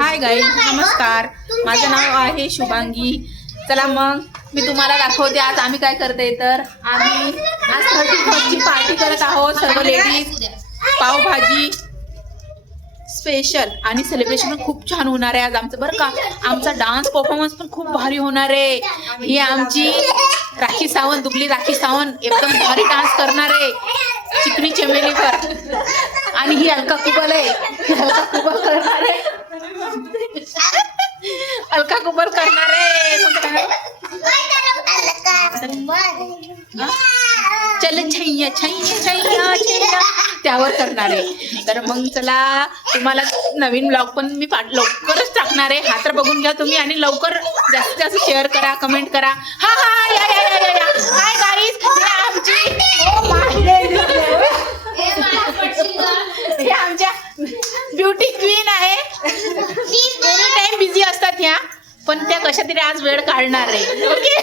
Hi guys, नमस्कार. माझं नाव आहे शुभांगी. चला मग मी तुम्हाला दाखवते आज आम्ही काय करते. तर आम्ही आज 31st पार्टी करत आहोत सर्व लेडीज. पावभाजी स्पेशल आणि सेलिब्रेशन पण खूप छान होणार आहे आज आमचं बरं का. आमचा डान्स परफॉर्मन्स पण खूप भारी होणार आहे. ही आमची राखी सावंत, दुबली राखी सावंत एकदम भारी डान्स करणार आहे चिकनी चमेलीवर. आणि ही अलका कुबल आहे, अलका कुबल करणार आहे, अलका कुबल करणार आहे. चल छैया छैया छैया छैया त्यावर करणार आहे. तर मग चला तुम्हाला नवीन ब्लॉग पण मी लवकरच टाकणार आहे. हा तर बघून घ्या तुम्ही आणि लवकर जास्तीत जास्त शेअर करा, कमेंट करा. हा हा या या या या हाय गाईज, आमची हे आमच्या ब्युटी क्वीन आहे. एनी टाइम बिझी असतात ह्या, पण त्या कशा तरी आज वेळ काढणार आहे. ओके